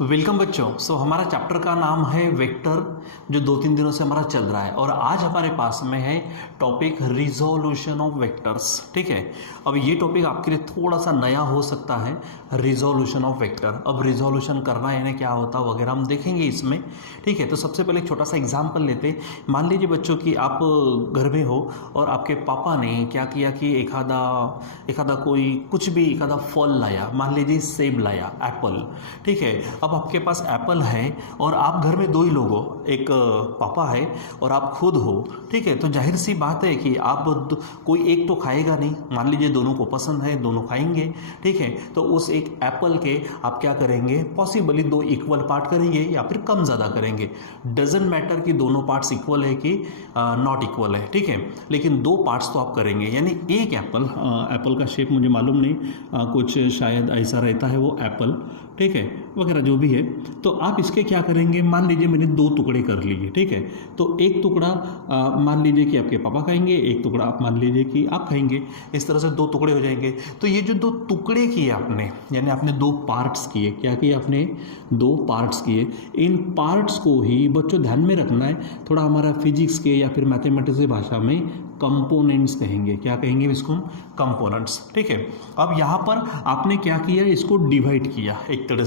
Welcome बच्चों। हमारा chapter का नाम है वेक्टर, जो 2-3 दिनों से हमारा चल रहा है और आज हमारे पास में है टॉपिक रिजोल्यूशन ऑफ वेक्टर्स। ठीक है, अब ये टॉपिक आपके लिए थोड़ा सा नया हो सकता है, रिजोल्यूशन ऑफ वेक्टर। अब रिजोल्यूशन करना यानी क्या होता है वगैरह हम देखेंगे इसमें। ठीक है, तो सबसे पहले एक छोटा सा एग्जाम्पल लेते। मान लीजिए बच्चों कि आप घर में हो और आपके पापा ने क्या किया कि एक आधा कोई कुछ भी एक आधा फल लाया, मान लीजिए सेब लाया, एप्पल। ठीक है, अब आपके पास एप्पल है और आप घर में 2 ही लोग हो, एक पापा है और आप खुद हो। ठीक है, तो जाहिर सी बात है कि आप कोई एक तो खाएगा नहीं, मान लीजिए दोनों को पसंद है, दोनों खाएंगे। ठीक है, तो उस एक एप्पल के आप क्या करेंगे, पॉसिबली 2 इक्वल पार्ट करेंगे या फिर कम ज़्यादा करेंगे। डजेंट मैटर कि दोनों पार्ट्स इक्वल है कि नॉट इक्वल है। ठीक है, लेकिन 2 पार्ट्स तो आप करेंगे, यानी एक एप्पल का शेप मुझे मालूम नहीं, कुछ शायद ऐसा रहता है वो एप्पल। ठीक है, वगैरह जो भी है, तो आप इसके क्या करेंगे, मान लीजिए मैंने 2 टुकड़े कर लिए। ठीक है, तो एक टुकड़ा मान लीजिए कि आपके पापा खाएंगे, एक टुकड़ा आप मान लीजिए कि आप खाएंगे। इस तरह से 2 टुकड़े हो जाएंगे। तो ये जो 2 टुकड़े किए आपने, यानी आपने 2 पार्ट्स किए, क्या किए आपने, 2 पार्ट्स किए। इन पार्ट्स को ही बच्चों ध्यान में रखना है, थोड़ा हमारा फिजिक्स के या फिर मैथमेटिक्स की भाषा में कंपोनेंट्स कहेंगे। क्या कहेंगे इसको, कंपोनेंट्स। ठीक है, अब यहाँ पर आपने क्या किया, इसको डिवाइड किया, एक तरह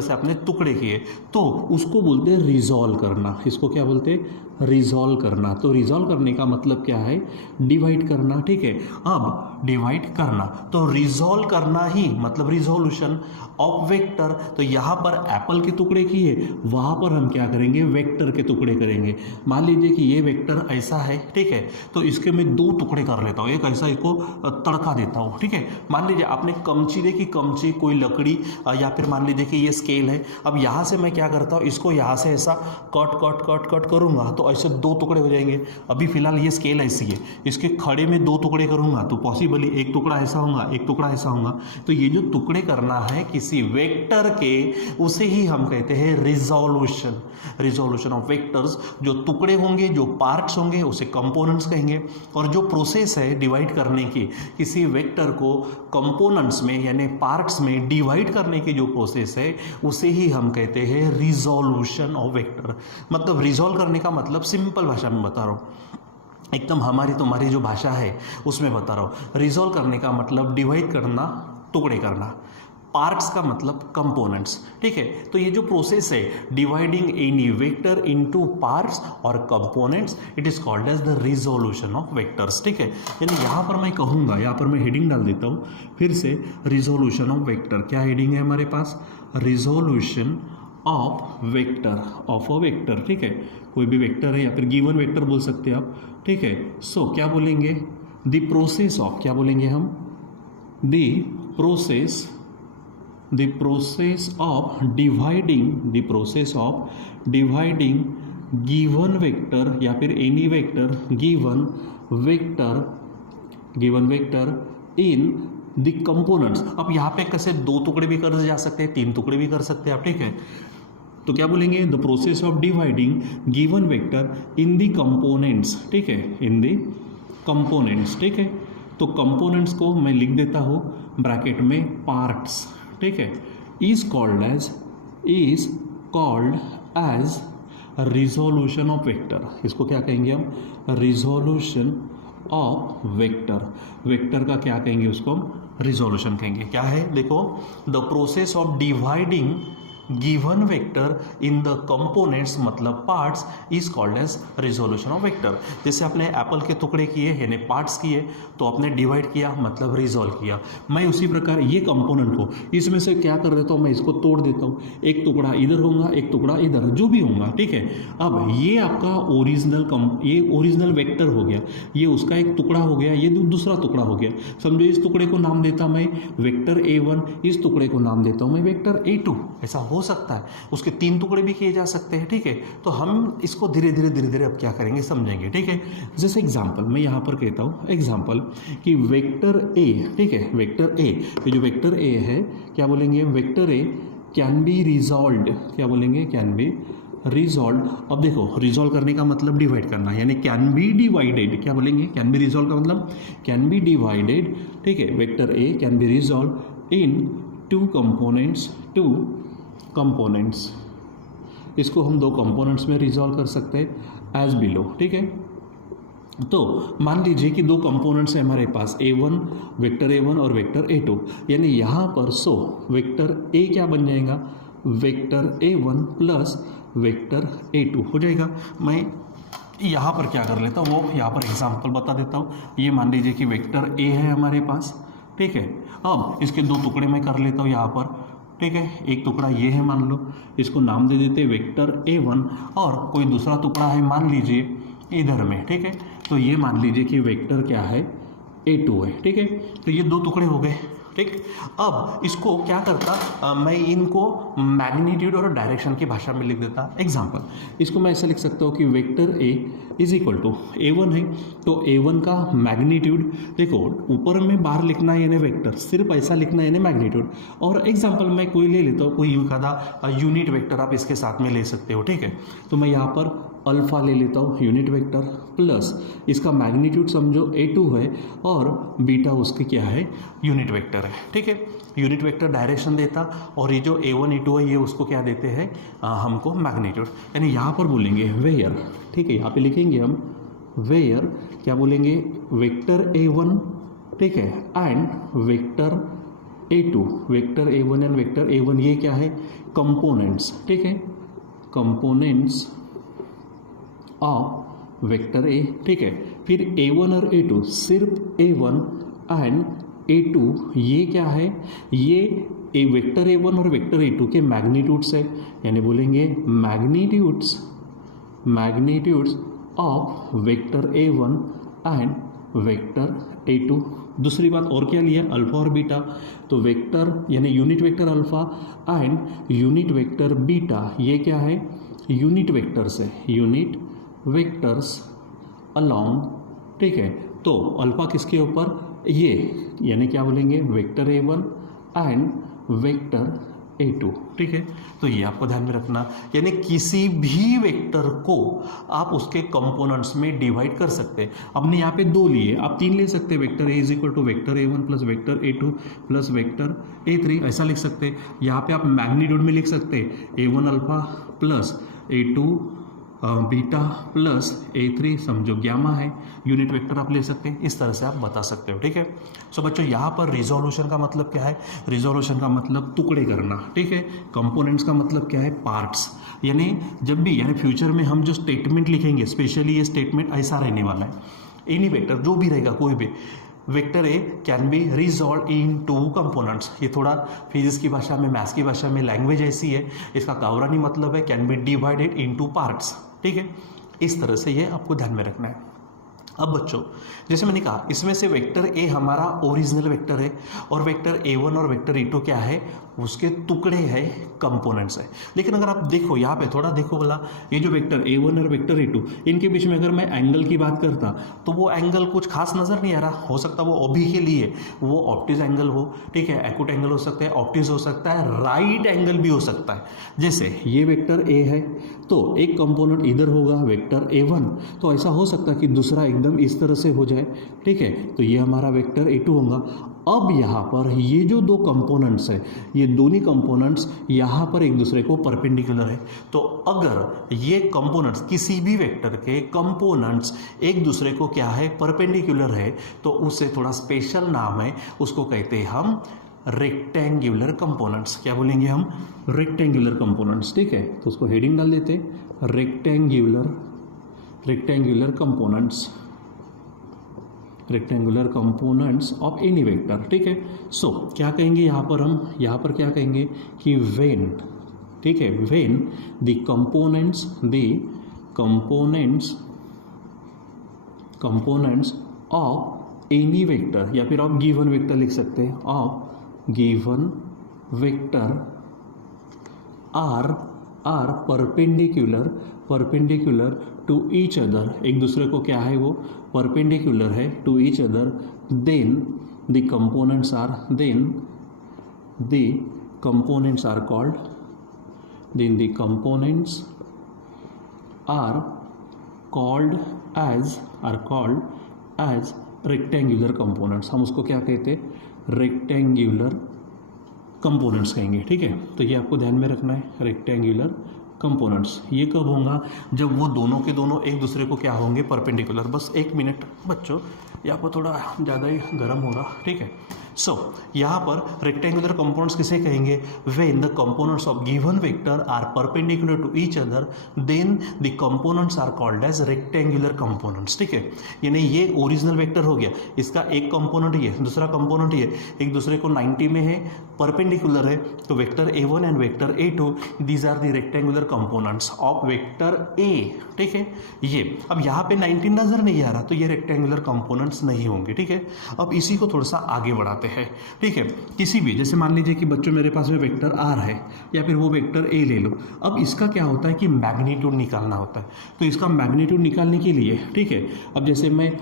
से आपने टुकड़े किए, तो उसको बोलते हैं रिजॉल्व करना। इसको क्या बोलते हैं, रिजॉल्व करना। तो रिजॉल्व करने का मतलब क्या है, डिवाइड करना। ठीक है, अब डिवाइड करना तो रिजॉल्व करना ही मतलब रिजोल्यूशन ऑफ वेक्टर। तो यहाँ पर एप्पल के टुकड़े किए, वहाँ पर हम क्या करेंगे, वेक्टर के टुकड़े करेंगे। मान लीजिए कि ये वेक्टर ऐसा है। ठीक है, तो इसके मैं 2 टुकड़े कर लेता हूँ, एक ऐसा इसको तड़का देता हूँ। ठीक है, मान लीजिए आपने कमची देखी, कमची कोई लकड़ी या फिर मान लीजिए कि ये स्केल है। अब यहाँ से मैं क्या करता हूँ, इसको यहाँ से ऐसा कट करूँगा तो ऐसे 2 टुकड़े हो जाएंगे। अभी फिलहाल ये स्केल ऐसी है, इसके खड़े में 2 टुकड़े करूँगा तो पॉसिबली एक टुकड़ा ऐसा होगा, एक टुकड़ा ऐसा होगा। तो ये जो टुकड़े करना है किसी वेक्टर के, उसे ही हम कहते हैं रिजोल्यूशन ऑफ वेक्टर्स। जो टुकड़े होंगे, जो पार्ट्स होंगे, उसे कंपोनेंट्स कहेंगे। और जो प्रोसेस है डिवाइड करने की, किसी वेक्टर को कंपोनेंट्स में यानी पार्ट्स में डिवाइड करने की जो प्रोसेस है, उसे ही हम कहते हैं रिजोल्यूशन ऑफ वेक्टर। मतलब रिजॉल्व करने का मतलब सिंपल भाषा में बता रहा हूँ, एकदम हमारी तुम्हारी जो भाषा है उसमें बता रहा हूँ। रिजॉल्व करने का मतलब डिवाइड करना, टुकड़े करना। पार्ट्स का मतलब कंपोनेंट्स। ठीक है, तो ये जो प्रोसेस है dividing any vector into parts और components, it is called as the resolution of vectors. ठीक है, यानी यहाँ पर मैं कहूँगा, यहाँ पर मैं हेडिंग डाल देता हूँ फिर से, रिजोल्यूशन ऑफ वेक्टर। क्या हेडिंग है हमारे पास, resolution of vector, of a vector. ठीक है, कोई भी वेक्टर है या फिर गिवन वेक्टर बोल सकते हैं आप। ठीक है, सो क्या बोलेंगे, द प्रोसेस ऑफ, क्या बोलेंगे हम, the process of dividing given vector या फिर any vector, given vector in the components. अब यहाँ पे कैसे 2 टुकड़े भी कर जा सकते हैं, 3 टुकड़े भी कर सकते हैं आप। ठीक है, तो क्या बोलेंगे, the process of dividing given vector in the components. ठीक है, इन द कंपोनेंट्स। ठीक है, तो कंपोनेंट्स को मैं लिख देता हूँ ब्रैकेट में पार्ट्स। ठीक है, is called as resolution of vector. इसको क्या कहेंगे हम, रिजोल्यूशन ऑफ वेक्टर का क्या कहेंगे, उसको हम रिजोल्यूशन कहेंगे। क्या है, देखो, the process of dividing given vector in the components मतलब parts is called as resolution of vector. जैसे आपने एप्पल के टुकड़े किए यानी पार्ट्स किए, तो आपने डिवाइड किया मतलब रिजोल्व किया। मैं उसी प्रकार ये कंपोनेंट को इसमें से क्या कर देता हूँ, मैं इसको तोड़ देता हूँ, एक टुकड़ा इधर होगा, एक टुकड़ा इधर, जो भी होगा। ठीक है, अब ये आपका ओरिजिनल वेक्टर हो गया, ये उसका एक टुकड़ा हो गया, ये दूसरा टुकड़ा हो गया। समझो इस टुकड़े को नाम देता मैं वेक्टर A1, इस टुकड़े को नाम देता हूँ मैं वेक्टर A2। ऐसा हो सकता है, उसके 3 टुकड़े भी किए जा सकते हैं। ठीक है, तो हम इसको धीरे धीरे अब क्या करेंगे समझेंगे। ठीक है, जैसे एग्जांपल मैं यहाँ पर कहता हूँ, एग्जांपल कि वेक्टर ए। ठीक है, वेक्टर ए, ये जो वेक्टर ए है, क्या बोलेंगे, vector A can B resolved. क्या बोलेंगे, कैन बी रिजॉल्व। अब देखो, रिजॉल्व करने का मतलब डिवाइड करना, यानी कैन बी डिवाइडेड। क्या बोलेंगे, कैन बी रिजॉल्व का मतलब कैन बी डिवाइडेड। ठीक है, vector A can be resolve in 2 components, 2 components, इसको हम दो कंपोनेंट्स में रिजॉल्व कर सकते हैं एज बिलो, ठीक है। तो मान लीजिए कि दो कंपोनेंट्स हैं हमारे पास A1 वेक्टर A1 और वेक्टर A2, यानी यहाँ पर वेक्टर A क्या बन जाएगा, vector A1 plus vector A2 हो जाएगा। मैं यहाँ पर क्या कर लेता हूँ, वो यहाँ पर एग्जांपल बता देता हूँ। ये मान लीजिए कि वेक्टर A है हमारे पास, ठीक है। अब इसके दो टुकड़े मैं कर लेता हूँ यहाँ पर, ठीक है। एक टुकड़ा ये है, मान लो इसको नाम दे देते वेक्टर A1, और कोई दूसरा टुकड़ा है मान लीजिए इधर में, ठीक है। तो ये मान लीजिए कि वेक्टर क्या है, A2 है, ठीक है। तो ये दो टुकड़े हो गए, ठीक। अब इसको क्या करता, मैं इनको मैग्नीट्यूड और डायरेक्शन की भाषा में लिख देता। एग्जांपल, इसको मैं ऐसा लिख सकता हूँ कि vector A is equal to A1 है, तो A1 का मैग्नीट्यूड, देखो ऊपर में बाहर लिखना है यानी वेक्टर, सिर्फ ऐसा लिखना है यानी मैग्नीट्यूड। और एग्जांपल मैं कोई ले लेता हूँ, कोई यूनिट वेक्टर आप इसके साथ में ले सकते हो, ठीक है। तो मैं यहाँ पर अल्फा ले लेता हूँ यूनिट वेक्टर, प्लस इसका मैग्नीट्यूड समझो A2 है और बीटा उसके क्या है, यूनिट वेक्टर है, ठीक है। यूनिट वेक्टर डायरेक्शन देता, और ये जो A1 A2 है ये उसको क्या देते हैं, हमको मैग्नीट्यूड। यानी यहाँ पर बोलेंगे वेयर, ठीक है, यहाँ पे लिखेंगे हम वेयर, क्या बोलेंगे, वेक्टर A1, ठीक है, and vector A2, vector A1 and vector A1 ये क्या है, कंपोनेंट्स, ठीक है, कंपोनेंट्स ऑफ वेक्टर ए, ठीक है। फिर A1 और A2, सिर्फ A1 एंड A2 ये क्या है, ये वेक्टर A1 और वेक्टर A2 के मैग्नीट्यूड्स है, यानी बोलेंगे magnitudes of vector A1 and vector A2। दूसरी बात और क्या लिया, अल्फा और बीटा, तो वेक्टर यानी unit vector alpha and unit vector beta ये क्या है, यूनिट वेक्टर्स है, यूनिट वेक्टर्स अलोंग, ठीक है। तो अल्फा किसके ऊपर, ये यानी क्या बोलेंगे, vector A1 and vector A2, ठीक है। तो ये आपको ध्यान में रखना, यानी किसी भी वेक्टर को आप उसके कंपोनेंट्स में डिवाइड कर सकते हैं। हमने यहाँ पे दो लिए, आप तीन ले सकते हैं, vector A is equal to vector A1 plus vector A2 plus vector A3, ऐसा लिख सकते हैं। यहाँ पे आप मैग्नीट्यूड में लिख सकते हैं A1 alpha plus A2 beta plus A3 समझो गामा है, यूनिट वेक्टर आप ले सकते हैं, इस तरह से आप बता सकते हो, ठीक है। सो बच्चों यहाँ पर रिजोल्यूशन का मतलब क्या है, रिजोल्यूशन का मतलब टुकड़े करना, ठीक है। कंपोनेंट्स का मतलब क्या है, पार्ट्स, यानी जब भी, यानी फ्यूचर में हम जो स्टेटमेंट लिखेंगे, स्पेशली ये स्टेटमेंट ऐसा रहने वाला है, एनी वेक्टर जो भी रहेगा, कोई भी vector A can be resolve in two components. ये थोड़ा फिजिक्स की भाषा में, मैथ्स की भाषा में लैंग्वेज ऐसी है, इसका कावरानी मतलब है can be divided in two parts, ठीक है। इस तरह से ये आपको ध्यान में रखना है। अब बच्चों जैसे मैंने कहा, इसमें से वेक्टर ए हमारा ओरिजिनल वेक्टर है, और वेक्टर A1 और वेक्टर A2 क्या है, उसके टुकड़े हैं, कंपोनेंट्स है। लेकिन अगर आप देखो यहाँ पे थोड़ा देखो बोला, ये जो वेक्टर A1 और वेक्टर A2 इनके बीच में अगर मैं एंगल की बात करता तो वो एंगल कुछ खास नज़र नहीं आ रहा। हो सकता है वो अभी के लिए वो ऑप्टिस एंगल हो, ठीक है, एक्यूट एंगल हो सकता है, ऑप्टिस हो सकता है, राइट एंगल भी हो सकता है। जैसे ये वेक्टर A है तो एक कंपोनेंट इधर होगा वेक्टर A1, तो ऐसा हो सकता है कि दूसरा एकदम इस तरह से हो जाए, ठीक है। तो ये हमारा वेक्टर A2 होगा। अब यहाँ पर ये जो दो कंपोनेंट्स है, ये दोनों कंपोनेंट्स यहाँ पर एक दूसरे को परपेंडिकुलर है। तो अगर ये कंपोनेंट्स, किसी भी वेक्टर के कंपोनेंट्स एक दूसरे को क्या है, परपेंडिकुलर है, तो उससे थोड़ा स्पेशल नाम है, उसको कहते हैं हम रेक्टेंगुलर कंपोनेंट्स। क्या बोलेंगे हम, रेक्टेंगुलर कंपोनेंट्स, ठीक है। तो उसको हेडिंग डाल देते हैं, rectangular components, rectangular components of any vector, ठीक है। सो क्या कहेंगे यहाँ पर, हम यहाँ पर क्या कहेंगे कि वेन, ठीक है, when the components of any vector, या फिर ऑफ गिवन वेक्टर लिख सकते हैं, of given vector are perpendicular to each other, एक दूसरे को क्या है, वो परपेंडिकुलर है to each other, then the components are called as rectangular components. हम उसको क्या कहते हैं, रेक्टेंगुलर कंपोनेंट्स कहेंगे, ठीक है। तो ये आपको ध्यान में रखना है, रेक्टेंगुलर कंपोनेंट्स। ये कब होगा, जब वो दोनों के दोनों एक दूसरे को क्या होंगे, परपेंडिकुलर। बस 1 मिनट बच्चों, यहाँ पर थोड़ा ज़्यादा ही गर्म हो रहा, ठीक है। सो यहाँ पर रेक्टेंगुलर कंपोनेंट्स किसे कहेंगे, when the components of given vector are perpendicular to each other then the components are called as rectangular components, ठीक है। यानी ये ओरिजिनल वेक्टर हो गया, इसका एक कंपोनेंट ये, दूसरा कंपोनेंट ये, एक दूसरे को 90 में है, परपेंडिकुलर है, तो vector a1 and vector a2 these are the rectangular components of vector a, ठीक है। ये अब यहाँ पे 19 नजर नहीं आ रहा, तो ये रेक्टेंगुलर कंपोनेंट्स नहीं होंगे, ठीक है। अब इसी को थोड़ा सा आगे बढ़ाते हैं, ठीक है। किसी भी, जैसे मान लीजिए कि बच्चों मेरे पास में वेक्टर r है, या फिर वो वेक्टर a ले लो। अब इसका क्या होता है कि मैग्नीट्यूड निकालना होता है, तो इसका मैग्नीट्यूड निकालने के लिए, ठीक है, अब जैसे मैं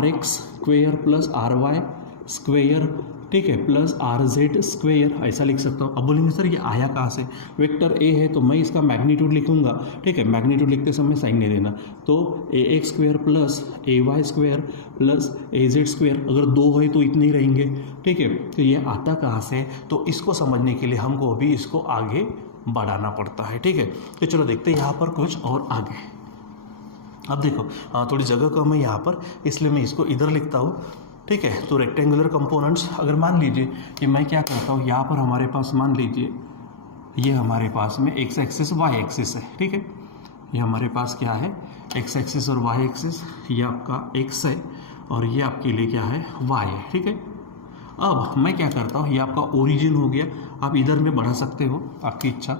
rx square plus ry square, ठीक है, प्लस RZ स्क्वेयर ऐसा लिख सकता हूँ। अब बोलेंगे सर ये आया कहाँ से, वेक्टर a है तो मैं इसका मैग्नीट्यूड लिखूंगा, ठीक है। मैग्नीट्यूड लिखते समय साइन नहीं देना, तो ax square plus ay square plus az square, अगर 2 है तो इतने ही रहेंगे, ठीक है। तो ये आता कहाँ से, तो इसको समझने के लिए हमको अभी इसको आगे बढ़ाना पड़ता है, ठीक है। तो चलो देखते हैं यहाँ पर कुछ और आगे। अब देखो थोड़ी जगह कम है यहाँ पर, इसलिए मैं इसको इधर लिखता हूँ, ठीक है। तो रेक्टेंगुलर कंपोनेंट्स, अगर मान लीजिए कि मैं क्या करता हूँ, यहाँ पर हमारे पास मान लीजिए ये हमारे पास में x एक्सिस y एक्सिस है, ठीक है। ये हमारे पास क्या है, x एक्सिस और y एक्सिस, ये आपका x है और ये आपके लिए क्या है, y है, ठीक है। अब मैं क्या करता हूँ, ये आपका ओरिजिन हो गया, आप इधर में बढ़ा सकते हो, आपकी इच्छा।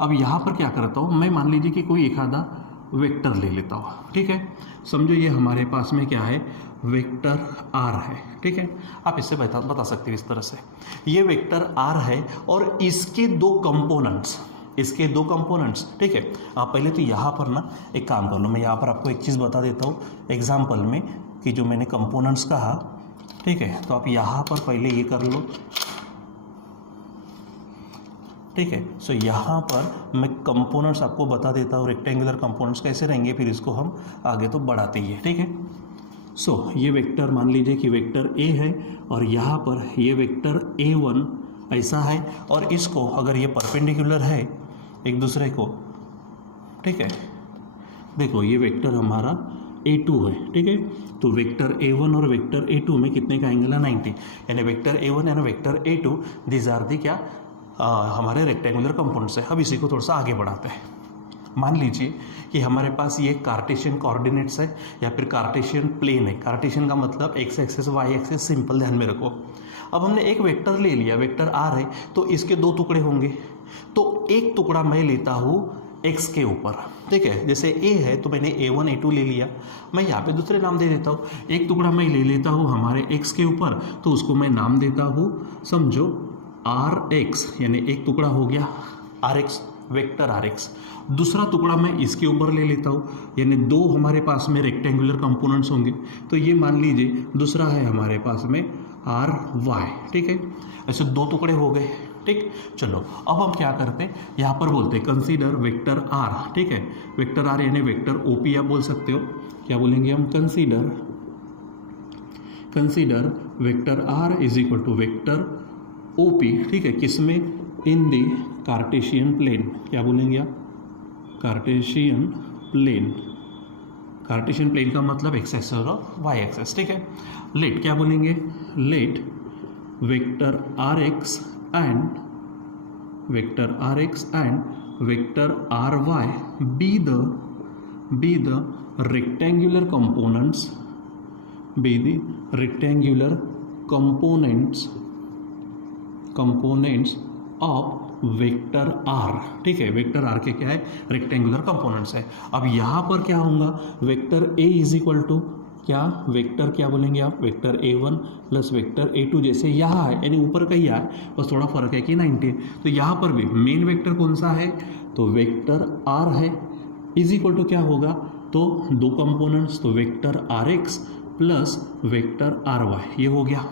अब यहाँ पर क्या करता हूँ, मैं मान लीजिए कि कोई एक आधा वेक्टर ले लेता हूँ, ठीक है। समझो ये हमारे पास में क्या है, वेक्टर r है, ठीक है। आप इससे बता सकते हो इस तरह से, ये वेक्टर r है और इसके दो कंपोनेंट्स, ठीक है। आप पहले तो यहाँ पर ना एक काम कर लो, मैं यहाँ पर आपको एक चीज़ बता देता हूँ एग्जाम्पल में, कि जो मैंने कंपोनेंट्स कहा, ठीक है। तो आप यहाँ पर पहले ये कर लो, ठीक है। सो यहाँ पर मैं कंपोनेंट्स आपको बता देता हूँ, रेक्टेंगुलर कंपोनेंट्स कैसे रहेंगे, फिर इसको हम आगे तो बढ़ाते ही है, ठीक है। सो ये वेक्टर मान लीजिए कि वेक्टर a है और यहाँ पर ये वेक्टर a1 ऐसा है, और इसको अगर ये परपेंडिकुलर है एक दूसरे को, ठीक है। देखो ये वेक्टर हमारा a2 है, ठीक है। तो वेक्टर a1 और वेक्टर a2 में कितने का एंगल है, 90, यानी vector a1 and vector a2 these are the क्या, हमारे रेक्टेंगुलर कंपोनेंट्स है। अब इसी को थोड़ा सा आगे बढ़ाते हैं। मान लीजिए कि हमारे पास ये कार्टेशियन कोऑर्डिनेट्स है या फिर कार्टेशियन प्लेन है। कार्टेशियन का मतलब x axis y axis, simple ध्यान में रखो। अब हमने एक वेक्टर ले लिया, वेक्टर r है, तो इसके 2 टुकड़े होंगे, तो एक टुकड़ा मैं लेता हूँ x के ऊपर, ठीक है। जैसे a है तो मैंने a1 a2 ले लिया, मैं यहाँ पे दूसरे नाम दे देता हूँ। एक टुकड़ा मैं ले लेता हूँ हमारे x के ऊपर, तो उसको मैं नाम देता हूँ, समझो rx, यानी एक टुकड़ा हो गया rx, वेक्टर rx। दूसरा टुकड़ा मैं इसके ऊपर ले लेता हूँ, यानी 2 हमारे पास में रेक्टेंगुलर कंपोनेंट्स होंगे, तो ये मान लीजिए दूसरा है हमारे पास में ry, ठीक है। ऐसे 2 टुकड़े हो गए, ठीक। चलो अब हम क्या करते हैं, यहाँ पर बोलते हैं कंसीडर वेक्टर r, ठीक है। वेक्टर r यानी वेक्टर OP आप बोल सकते हो, क्या बोलेंगे हम, consider vector r is equal to vector OP, ठीक है। किसमें, इन दी कार्टेशियन प्लेन, क्या बोलेंगे आप, कार्टेशियन प्लेन का मतलब x एक्सिस और y एक्सिस, ठीक है। लेट क्या बोलेंगे, let vector rx and vector ry be the rectangular components of vector r, ठीक है। वेक्टर r के क्या है, रेक्टेंगुलर कंपोनेंट्स है। अब यहाँ पर क्या होगा, vector a is equal to क्या, वेक्टर क्या बोलेंगे आप, vector a1 plus vector a2, जैसे यहाँ है यानी ऊपर का ही है, बस थोड़ा फर्क है कि 90। तो यहाँ पर भी मेन वेक्टर कौन सा है, तो वेक्टर r है, इज इक्वल टू क्या होगा, तो 2 कंपोनेंट्स, तो vector rx plus vector ry, ये हो गया।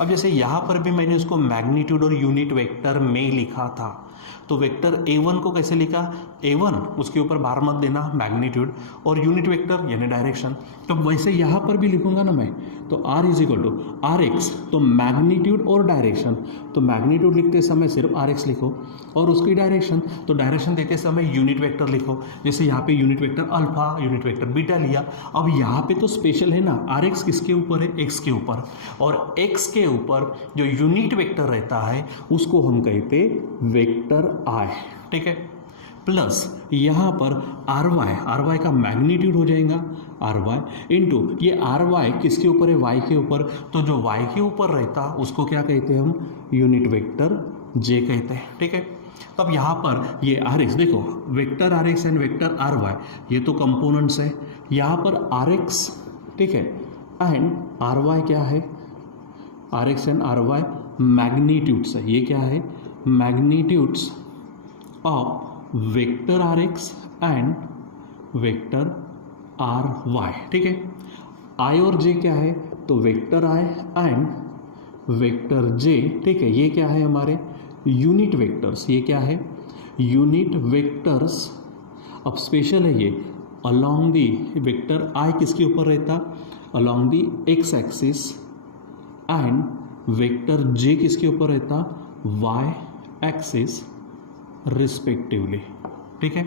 अब जैसे यहाँ पर भी मैंने उसको मैग्नीट्यूड और यूनिट वेक्टर में लिखा था, तो वेक्टर A1 को कैसे लिखा, A1 उसके ऊपर बार मत देना, मैग्नीट्यूड और यूनिट वेक्टर यानी डायरेक्शन। तो वैसे यहाँ पर भी लिखूंगा ना मैं, तो R is equal to RX, तो मैग्नीट्यूड और डायरेक्शन, तो मैग्नीट्यूड लिखते समय सिर्फ RX लिखो और उसकी डायरेक्शन, तो डायरेक्शन देते समय यूनिट वेक्टर लिखो। जैसे यहाँ पे unit vector alpha, unit vector beta लिया। अब यहाँ पे तो स्पेशल है ना, RX किसके ऊपर है, X के ऊपर, और X के ऊपर जो यूनिट वेक्टर रहता है उसको हम कहते वेक्टर I, ठीक है। प्लस यहाँ पर आर वाई का मैग्नीट्यूड हो जाएगा RY इंटू ये RY किसके ऊपर है, Y के ऊपर, तो जो Y के ऊपर रहता उसको क्या कहते हैं हम, यूनिट वेक्टर J कहते हैं, ठीक है। अब यहाँ पर ये RX देखो, vector RX and vector RY ये तो कंपोनेंट्स है, यहाँ पर RX, ठीक है, एंड RY क्या है, RX एंड RY मैग्नीट्यूड्स है। ये क्या है, magnitudes of vector RX and vector RY, ठीक है। I और J क्या है, तो vector I and vector J, ठीक है। ये क्या है हमारे यूनिट वेक्टर्स, ये क्या है यूनिट वेक्टर्स। अब स्पेशल है ये, अलोंग दी वेक्टर I किसके ऊपर रहता, along the X axis, and vector J किसके ऊपर रहता, Y एक्सिस रिस्पेक्टिवली, ठीक है।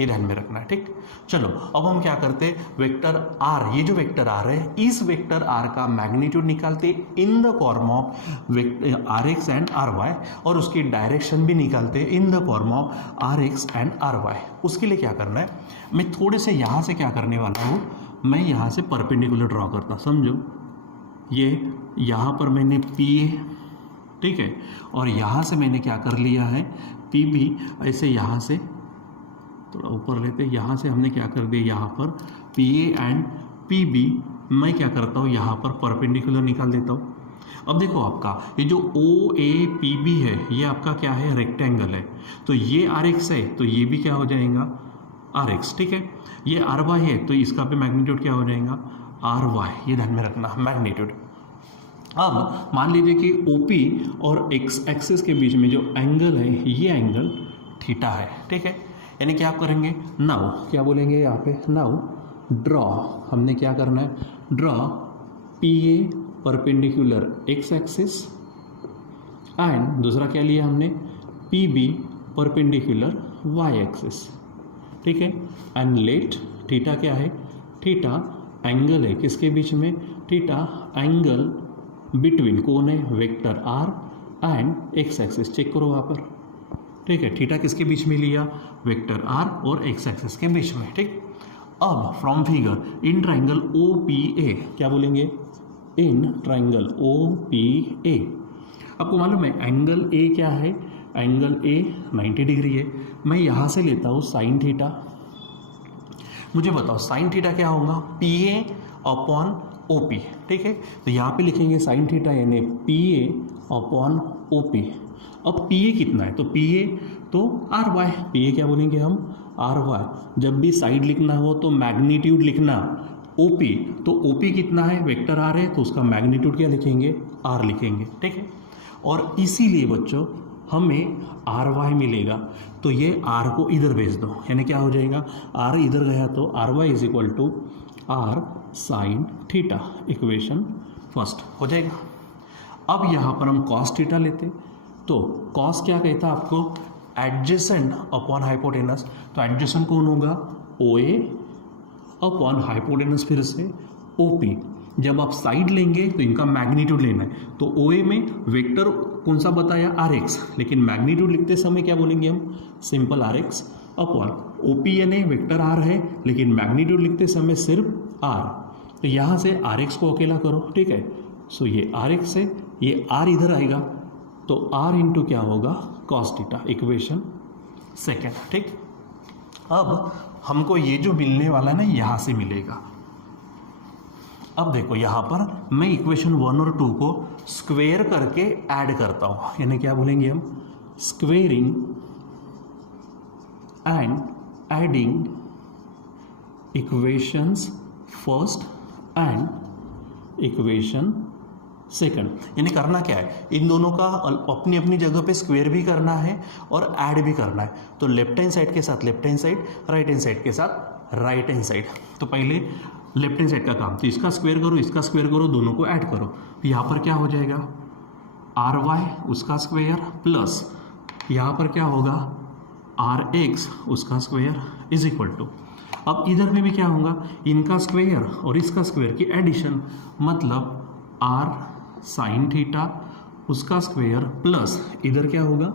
ये ध्यान में रखना है, ठीक। चलो अब हम क्या करते हैं, वेक्टर R, ये जो वेक्टर R है, इस वेक्टर R का मैग्नीट्यूड निकालते in the form of RX and RY, और उसकी डायरेक्शन भी निकालते in the form of RX and RY। उसके लिए क्या करना है, मैं थोड़े से यहाँ से क्या करने वाला हूँ, मैं यहाँ से परपेंडिकुलर ड्रॉ करता, समझो। ये यहाँ पर मैंने PA, ठीक है, और यहाँ से मैंने क्या कर लिया है PB, ऐसे यहाँ से थोड़ा ऊपर लेते, यहाँ से हमने क्या कर दिया, यहाँ पर PA एंड PB मैं क्या करता हूँ, यहाँ पर परपेंडिकुलर निकाल देता हूँ। अब देखो आपका ये जो OAPB है, ये आपका क्या है, रेक्टेंगल है, तो ये RX है, तो ये भी क्या हो जाएगा RX, ठीक है। ये RY है, तो इसका भी मैग्नीट्यूड क्या हो जाएगा RY, ये ध्यान में रखना मैग्नीट्यूड। अब मान लीजिए कि OP और X एक्सिस के बीच में जो एंगल है, ये एंगल थीटा है, ठीक है। यानी क्या आप करेंगे, नाउ क्या बोलेंगे यहाँ पे, नाउ ड्रॉ, हमने क्या करना है, draw PA perpendicular X axis and दूसरा क्या लिया हमने, PB परपेंडिकुलर Y एक्सिस, ठीक है। एंड लेट थीटा क्या है, थीटा एंगल है किसके बीच में, थीटा एंगल बिटवीन कौन है, vector R and X axis, check करो वहाँ पर, ठीक है। थीटा किसके बीच में लिया, वेक्टर R और X एक्सिस के बीच में, ठीक। अब from figure in triangle OPA क्या बोलेंगे, इन ट्राइंगल OPA, आपको मालूम है एंगल A क्या है, एंगल A 90 डिग्री है। मैं यहाँ से लेता हूँ साइन थीटा, मुझे बताओ साइन थीटा क्या होगा, PA अपॉन OP, ठीक है। तो यहाँ पे लिखेंगे साइन थीटा यानी PA अपॉन OP। अब PA कितना है, तो PA तो RY, PA क्या बोलेंगे हम, RY। जब भी साइड लिखना हो तो मैग्नीट्यूड लिखना, OP तो OP कितना है, वेक्टर R है, तो उसका मैग्नीट्यूड क्या लिखेंगे, R लिखेंगे, ठीक है। और इसीलिए बच्चों हमें RY मिलेगा, तो ये R को इधर भेज दो, यानी क्या हो जाएगा, R इधर गया तो RY is equal to R sine theta, equation first हो जाएगा। अब यहाँ पर हम कॉस थीटा लेते, तो कॉस क्या कहता है आपको, एडजेसेंट अपॉन हाइपोटेनस, तो एडजेसेंट कौन होगा, OA अपॉन हाइपोटेनस फिर से OP। जब आप साइड लेंगे तो इनका मैग्नीट्यूड लेना है, तो OA में वेक्टर कौन सा बताया, RX, लेकिन मैग्नीट्यूड लिखते समय क्या बोलेंगे हम, सिंपल RX अपॉन OP यानी वेक्टर R है, लेकिन मैग्नीट्यूड लिखते समय सिर्फ R, तो यहाँ से RX को अकेला करो, ठीक है। सो ये RX है, ये R इधर आएगा, तो R इंटू क्या होगा, कॉस थीटा, इक्वेशन सेकेंड, ठीक। अब हमको ये जो मिलने वाला है ना, यहाँ से मिलेगा। अब देखो यहाँ पर मैं इक्वेशन 1 और 2 को स्क्वेयर करके ऐड करता हूँ, यानी क्या बोलेंगे हम, squaring and adding equations first and equation second. यानी करना क्या है, इन दोनों का अपनी अपनी जगह पे स्क्वायर भी करना है और ऐड भी करना है। तो लेफ्ट हैंड साइड के साथ left hand side, right hand side के साथ राइट हैंड साइड। तो पहले लेफ्ट हैंड साइड का काम, तो इसका स्क्वायर करो, इसका स्क्वायर करो, दोनों को ऐड करो। तो यहाँ पर क्या हो जाएगा, आर वाई उसका स्क्वायर प्लस यहाँ पर क्या होगा, आर एक्स उसका स्क्वायर इज इक्वल टू, अब इधर में भी क्या होगा, इनका स्क्वायर और इसका स्क्वायर की एडिशन, मतलब आर साइन थीटा उसका स्क्वायर प्लस इधर क्या होगा,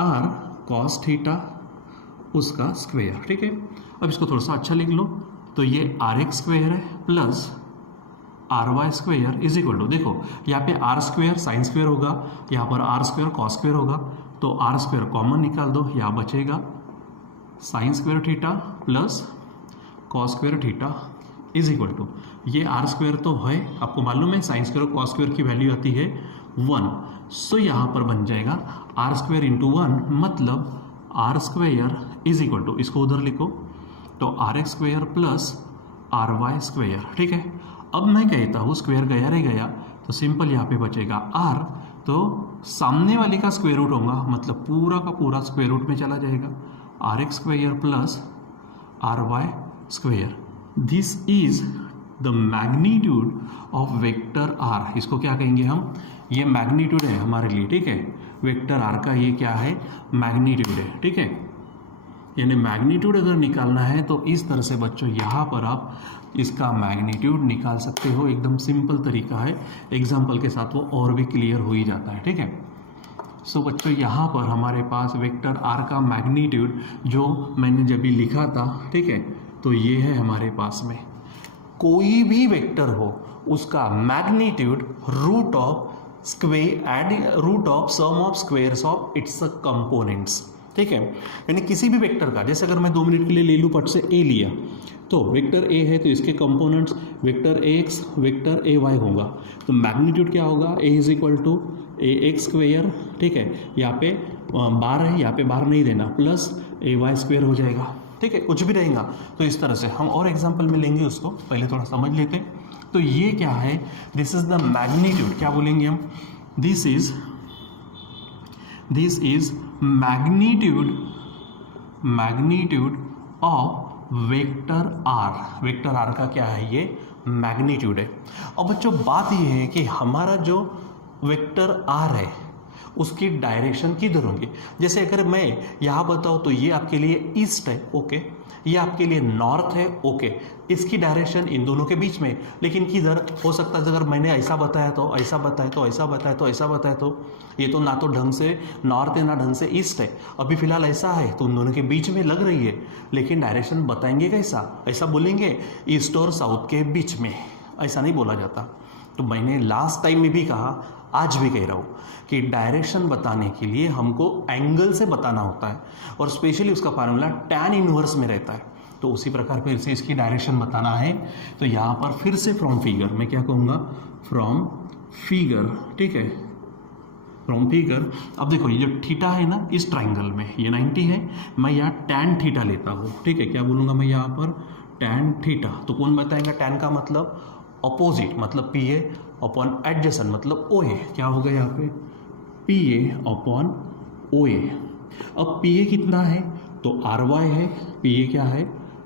आर कॉस थीटा उसका स्क्वायर। ठीक है, अब इसको थोड़ा सा अच्छा लिख लो, तो ये आर एक्स स्क्वायर है plus R Y square is equal to, देखो यहाँ पे आर स्क्वायर साइन स्क्वायर होगा, यहाँ पर आर स्क्वायर कॉस स्क्वायर होगा, तो आर स्क्वायर कॉमन निकाल दो, यहाँ बचेगा sine square theta plus cos square theta is equal to, ये आर स्क्वायर तो है, आपको मालूम है साइन स्क्वायर कॉस स्क्वायर की वैल्यू आती है 1, सो यहाँ पर बन जाएगा आर स्क्वायर इंटू 1, मतलब R square is equal to, इसको उधर लिखो, तो R X square plus R Y square. ठीक है, अब मैं कहता हूँ स्क्वायर गया रह गया, तो सिंपल यहाँ पे बचेगा आर, तो सामने वाले का स्क्वायर रूट होगा, मतलब पूरा का पूरा स्क्वायर रूट में चला जाएगा, R X square plus R Y square. This is the magnitude of vector R. इसको क्या कहेंगे हम, ये मैग्नीट्यूड है हमारे लिए। ठीक है, वेक्टर आर का ये क्या है, मैग्नीट्यूड है। ठीक है, यानी मैग्नीट्यूड अगर निकालना है तो इस तरह से बच्चों यहाँ पर आप इसका मैग्नीट्यूड निकाल सकते हो, एकदम सिंपल तरीका है, एग्जाम्पल के साथ वो और भी क्लियर हो ही जाता है। ठीक है, सो बच्चों यहाँ पर हमारे पास वेक्टर आर का मैग्नीट्यूड जो मैंने जब भी लिखा था, ठीक है, तो ये है हमारे पास में, कोई भी वेक्टर हो उसका magnitude root of square add root of sum of squares of its components. ठीक है, यानी किसी भी वेक्टर का, जैसे अगर मैं 2 मिनट के लिए ले लूँ पट से ए लिया, तो वेक्टर ए है तो इसके components vector A X vector A Y होगा, तो मैग्नीट्यूड क्या होगा, A is equal to A X square. ठीक है, यहाँ पे बार है, यहाँ पे बार नहीं देना, प्लस ए वाई स्क्वेयर हो जाएगा। ठीक है, कुछ भी रहेगा। तो इस तरह से हम और एग्जाम्पल में लेंगे, उसको पहले थोड़ा समझ लेते हैं। तो ये क्या है, दिस इज द मैग्नीट्यूड, क्या बोलेंगे हम, this is magnitude of vector R. Vector R का क्या है, ये मैग्नीट्यूड है। अब बच्चों बात ये है कि हमारा जो वेक्टर आर है उसकी डायरेक्शन किधर होंगी। जैसे अगर मैं यहाँ बताऊँ तो ये आपके लिए ईस्ट है, ओके, ये आपके लिए नॉर्थ है, ओके, इसकी डायरेक्शन इन दोनों के बीच में, लेकिन किधर हो सकता है, अगर मैंने ऐसा बताया तो ऐसा बताया तो ऐसा बताया तो ऐसा बताया, तो ये तो ना तो ढंग से नॉर्थ है ना ढंग से ईस्ट है, अभी फिलहाल ऐसा है, तो उन दोनों के बीच में लग रही है, लेकिन डायरेक्शन बताएंगे कैसा, ऐसा बोलेंगे ईस्ट और साउथ के बीच में, ऐसा नहीं बोला जाता। तो मैंने लास्ट टाइम में भी कहा, आज भी कह रहा हूँ कि डायरेक्शन बताने के लिए हमको एंगल से बताना होता है, और स्पेशली उसका फार्मूला tan इनवर्स में रहता है। तो उसी प्रकार फिर से इसकी डायरेक्शन बताना है, तो यहाँ पर फिर से फ्रॉम फिगर, मैं क्या कहूँगा, फ्रॉम फिगर। ठीक है, फ्रॉम फिगर। अब देखो ये जो थीटा है ना, इस ट्राइंगल में ये 90 है, मैं यहाँ tan थीटा लेता हूँ। ठीक है, क्या बोलूँगा मैं यहाँ पर, tan थीटा। तो कौन बताएगा, tan का मतलब अपोजिट, मतलब पी ए अपॉन एडजेसेंट, मतलब ओ ए। क्या होगा यहाँ पे, पी ए अपॉन ओ ए। अब पी ए कितना है, तो आर वाई है, पी ए क्या है,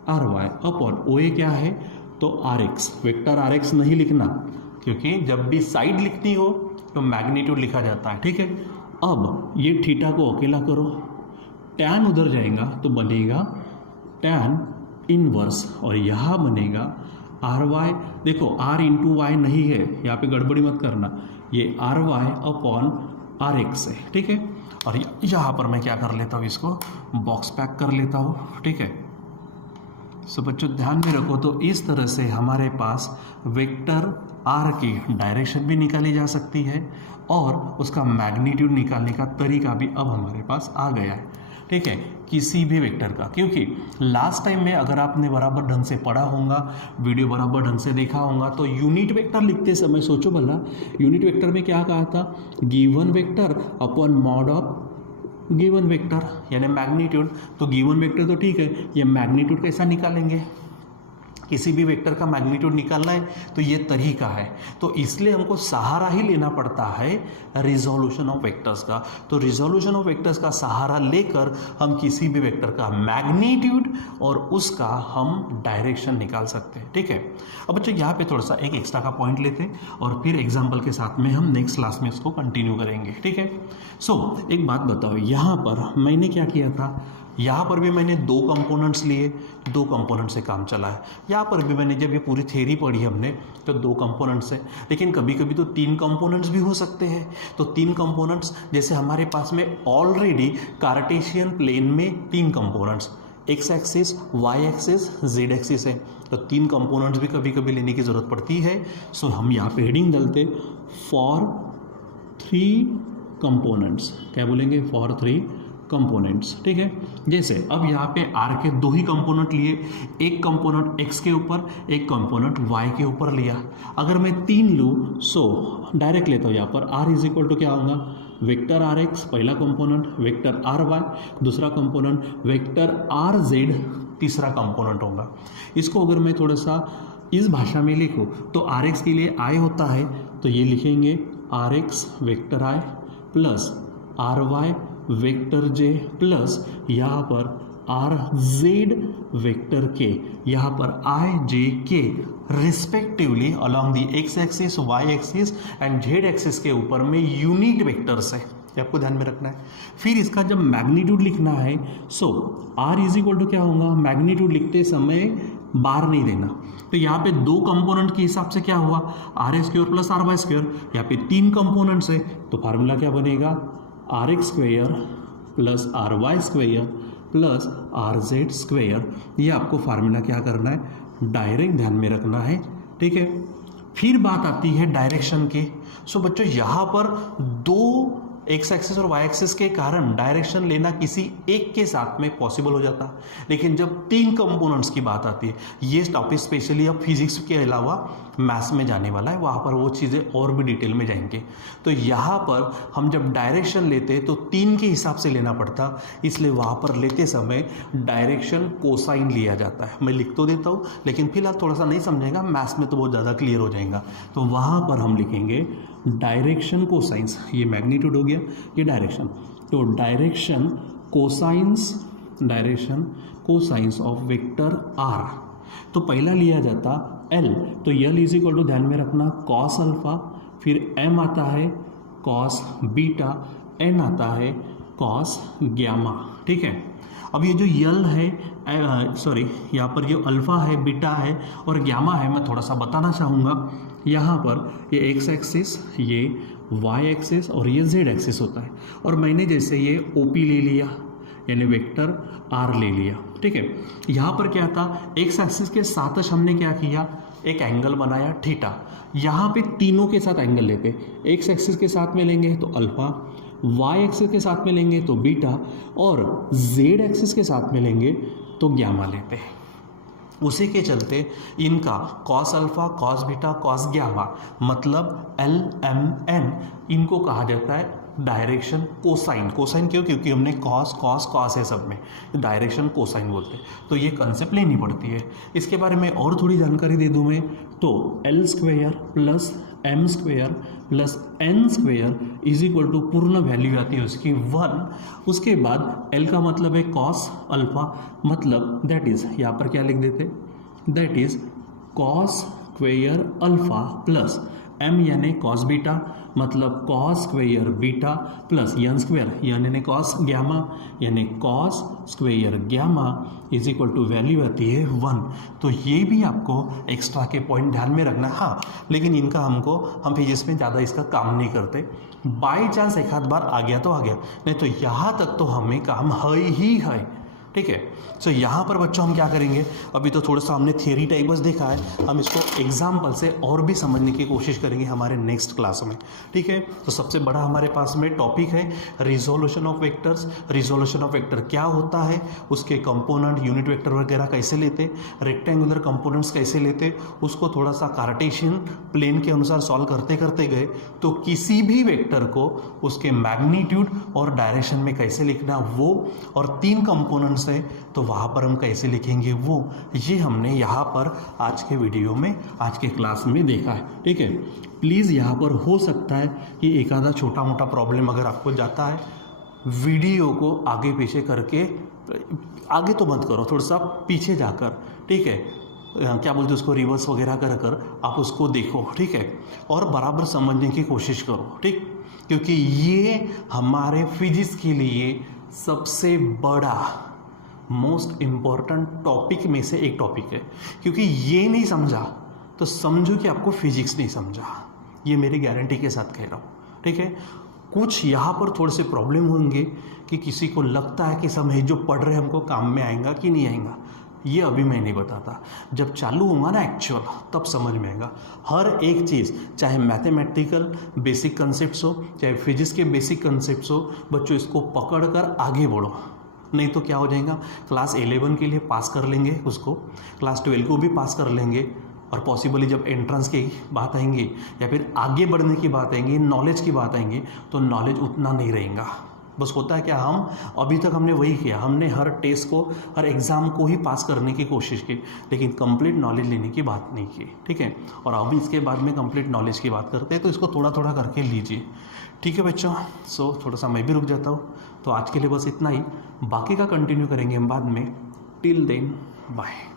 R Y, upon O A क्या है, तो R X. Vector R X नहीं लिखना, क्योंकि जब भी साइड लिखनी हो तो मैग्नीट्यूड लिखा जाता है। ठीक है, अब ये थीटा को अकेला करो, टैन उधर जाएगा तो बनेगा टैन इनवर्स, और यहाँ बनेगा आर वाई। देखो आर इंटू वाई नहीं है, यहाँ पे गड़बड़ी मत करना, ये R Y upon R X है। ठीक है, और यहाँ पर मैं क्या कर लेता हूँ, इसको बॉक्स पैक कर लेता हूँ। ठीक है, सो बच्चों ध्यान में रखो, तो इस तरह से हमारे पास वेक्टर आर की डायरेक्शन भी निकाली जा सकती है, और उसका मैग्नीट्यूड निकालने का तरीका भी अब हमारे पास आ गया है। ठीक है, किसी भी वेक्टर का, क्योंकि लास्ट टाइम में अगर आपने बराबर ढंग से पढ़ा होगा, वीडियो बराबर ढंग से देखा होगा, तो यूनिट वेक्टर लिखते समय सोचो भला, यूनिट वेक्टर में क्या कहा था, given vector upon mod of given vector, यानी मैग्नीट्यूड। तो गिवन वेक्टर तो ठीक है, ये मैग्नीट्यूड कैसा निकालेंगे, किसी भी वेक्टर का मैग्नीट्यूड निकालना है तो ये तरीका है, तो इसलिए हमको सहारा ही लेना पड़ता है रिजोल्यूशन ऑफ वेक्टर्स का। तो रिजोल्यूशन ऑफ वेक्टर्स का सहारा लेकर हम किसी भी वेक्टर का मैग्नीट्यूड और उसका हम डायरेक्शन निकाल सकते हैं। ठीक है, अब बच्चों यहाँ पे थोड़ा सा एक एक्स्ट्रा का पॉइंट लेते हैं और फिर एग्जाम्पल के साथ में हम नेक्स्ट क्लास में इसको कंटिन्यू करेंगे। ठीक है, सो एक बात बताओ, यहाँ पर मैंने क्या किया था, यहाँ पर भी मैंने दो कंपोनेंट्स लिए, दो कंपोनेंट से काम चला है। यहाँ पर भी मैंने, जब ये पूरी थ्योरी पढ़ी हमने तो दो कंपोनेंट्स है, लेकिन कभी कभी तो तीन कंपोनेंट्स भी हो सकते हैं। तो तीन कंपोनेंट्स, जैसे हमारे पास में ऑलरेडी कार्टेशियन प्लेन में तीन components, X axis, Y axis, Z axis है, तो तीन कंपोनेंट्स भी कभी कभी लेने की ज़रूरत पड़ती है। सो हम यहाँ पे हेडिंग डालते फॉर थ्री कंपोनेंट्स, क्या बोलेंगे, फॉर थ्री कंपोनेंट्स। ठीक है, जैसे अब यहाँ पे आर के दो ही कंपोनेंट लिए, एक कंपोनेंट एक्स के ऊपर, एक कंपोनेंट वाई के ऊपर लिया। अगर मैं तीन लूँ सो डायरेक्ट लेता हूँ, यहाँ पर आर इज इक्वल टू क्या होगा, वेक्टर आर एक्स पहला कंपोनेंट, वेक्टर आर वाई दूसरा कंपोनेंट, वेक्टर आर जेड तीसरा कंपोनेंट होगा। इसको अगर मैं थोड़ा सा इस भाषा में लिखूँ तो आर एक्स के लिए आई होता है, तो ये लिखेंगे R X vector I plus R Y vector J plus यहाँ पर आर जेड वेक्टर के, यहाँ पर आई जे के respectively along the X axis, Y axis and Z axis के ऊपर में यूनिट वेक्टर्स है, ये आपको ध्यान में रखना है। फिर इसका जब मैग्नीट्यूड लिखना है सो आर इज इक्वल टू क्या होगा, मैग्नीट्यूड लिखते समय बार नहीं देना, तो यहाँ पे दो कंपोनेंट के हिसाब से क्या हुआ, R X square plus R Y square, यहाँ पे तीन कंपोनेंट्स है तो फार्मूला क्या बनेगा, R X square plus R Y square plus R Z square. ये आपको फार्मूला क्या करना है, डायरेक्ट ध्यान में रखना है। ठीक है, फिर बात आती है डायरेक्शन की। सो बच्चों यहाँ पर दो एक्स एक्सिस और वाई एक्सिस के कारण डायरेक्शन लेना किसी एक के साथ में पॉसिबल हो जाता, लेकिन जब तीन कंपोनेंट्स की बात आती है, ये टॉपिक स्पेशली अब फिजिक्स के अलावा मैथ्स में जाने वाला है, वहाँ पर वो चीज़ें और भी डिटेल में जाएंगे। तो यहाँ पर हम जब डायरेक्शन लेते तो तीन के हिसाब से लेना पड़ता, इसलिए वहाँ पर लेते समय डायरेक्शन कोसाइन लिया जाता है। मैं लिख तो देता हूँ लेकिन फिलहाल थोड़ा सा नहीं समझेगा, मैथ्स में तो बहुत ज़्यादा क्लियर हो जाएगा। तो वहाँ पर हम लिखेंगे डायरेक्शन कोसाइंस, ये मैग्नीट्यूड हो गया, ये डायरेक्शन, तो direction cosines of vector R. तो पहला लिया जाता एल, तो एल इज इक्वल टू ध्यान में रखना कॉस अल्फा, फिर एम आता है कॉस बीटा, एन आता है कॉस गैमा। ठीक है, अब ये जो यल है, यहाँ पर जो अल्फा है, बीटा है और गैमा है, मैं थोड़ा सा बताना चाहूँगा। यहाँ पर ये एक्स एक्सिस, ये वाई एक्सिस और ये जेड एक्सिस होता है, और मैंने जैसे ये ओपी ले लिया यानी वेक्टर आर ले लिया। ठीक है, यहाँ पर क्या था, एक्स एक्सिस के साथ हमने क्या किया, एक एंगल बनाया थीटा। यहाँ पे तीनों के साथ एंगल लेते, एक्स एक्सिस के साथ में लेंगे तो अल्फा, वाई एक्सिस के साथ में लेंगे तो बीटा, और जेड एक्सिस के साथ में लेंगे तो गैमा लेते हैं। उसी के चलते इनका cos alpha, cos beta, cos gamma मतलब एल एम एन, इनको कहा जाता है डायरेक्शन कोसाइन। कोसाइन क्यों, क्योंकि हमने कॉस कॉस कॉस है सब में, डायरेक्शन कोसाइन बोलते हैं। तो ये कंसेप्ट लेनी पड़ती है। इसके बारे में और थोड़ी जानकारी दे दूं मैं, तो L square plus M square plus N square is equal to पूर्ण वैल्यू आती है उसकी 1। उसके बाद एल का मतलब है कॉस अल्फा, मतलब दैट इज, यहाँ पर क्या लिख देते, that is cos square alpha plus M यानी कॉस बीटा, मतलब cos square beta plus N square यानी कॉस गैमा, यानी cos square gamma is equal to value आती है 1। तो ये भी आपको एक्स्ट्रा के पॉइंट ध्यान में रखना। हाँ, लेकिन इनका हम फिजिक्स में ज़्यादा इसका काम नहीं करते, बाई चांस एक आध बार आ गया तो आ गया, नहीं तो यहाँ तक तो हमें काम है ही है। ठीक है, सो यहाँ पर बच्चों हम क्या करेंगे, अभी तो थोड़ा सा हमने थियरी टाइप बस देखा है, हम इसको एग्जाम्पल से और भी समझने की कोशिश करेंगे हमारे नेक्स्ट क्लास में। ठीक है, तो सबसे बड़ा हमारे पास में टॉपिक है resolution of vectors. Resolution of vector क्या होता है, उसके कंपोनेंट, यूनिट वेक्टर वगैरह कैसे लेते, रेक्टेंगुलर कंपोनेंट्स कैसे लेते, उसको थोड़ा सा कार्टेशियन प्लेन के अनुसार सॉल्व करते करते गए, तो किसी भी वेक्टर को उसके मैग्नीट्यूड और डायरेक्शन में कैसे लिखना वो, और तीन कंपोनेंट्स नोट्स है तो वहाँ पर हम कैसे लिखेंगे वो, ये हमने यहाँ पर आज के वीडियो में, आज के क्लास में देखा है। ठीक है, प्लीज़ यहाँ पर हो सकता है कि एक आधा छोटा मोटा प्रॉब्लम अगर आपको जाता है, वीडियो को आगे पीछे करके, आगे तो मत करो, थोड़ा सा पीछे जाकर, ठीक है, क्या बोलते हैं उसको, रिवर्स वगैरह कर कर आप उसको देखो। ठीक है, और बराबर समझने की कोशिश करो। ठीक, क्योंकि ये हमारे फिजिक्स के लिए सबसे बड़ा मोस्ट इम्पॉर्टेंट टॉपिक में से एक टॉपिक है। क्योंकि ये नहीं समझा तो समझो कि आपको फिजिक्स नहीं समझा, ये मेरी गारंटी के साथ कह रहा हूँ। ठीक है, कुछ यहाँ पर थोड़े से प्रॉब्लम होंगे कि किसी को लगता है कि समय जो पढ़ रहे हमको काम में आएगा कि नहीं आएगा, ये अभी मैं नहीं बताता। जब चालू होगा ना एक्चुअल, तब समझ में आएगा हर एक चीज़, चाहे मैथमेटिकल बेसिक कंसेप्ट्स हो, चाहे फिजिक्स के बेसिक कंसेप्ट्स हो। बच्चों इसको पकड़ कर आगे बढ़ो, नहीं तो क्या हो जाएगा, क्लास 11 के लिए पास कर लेंगे उसको, क्लास 12 को भी पास कर लेंगे, और पॉसिबली जब एंट्रेंस की बात आएंगी या फिर आगे बढ़ने की बात आएंगी, नॉलेज की बात आएंगी, तो नॉलेज उतना नहीं रहेगा। बस होता है क्या, हम अभी तक हमने वही किया, हमने हर टेस्ट को, हर एग्ज़ाम को ही पास करने की कोशिश की, लेकिन कंप्लीट नॉलेज लेने की बात नहीं की। ठीक है, और अभी इसके बाद में कंप्लीट नॉलेज की बात करते हैं, तो इसको थोड़ा थोड़ा करके लीजिए। ठीक है बच्चों, सो थोड़ा सा मैं भी रुक जाता हूँ। तो आज के लिए बस इतना ही, बाकी का कंटिन्यू करेंगे हम बाद में। Till then bye.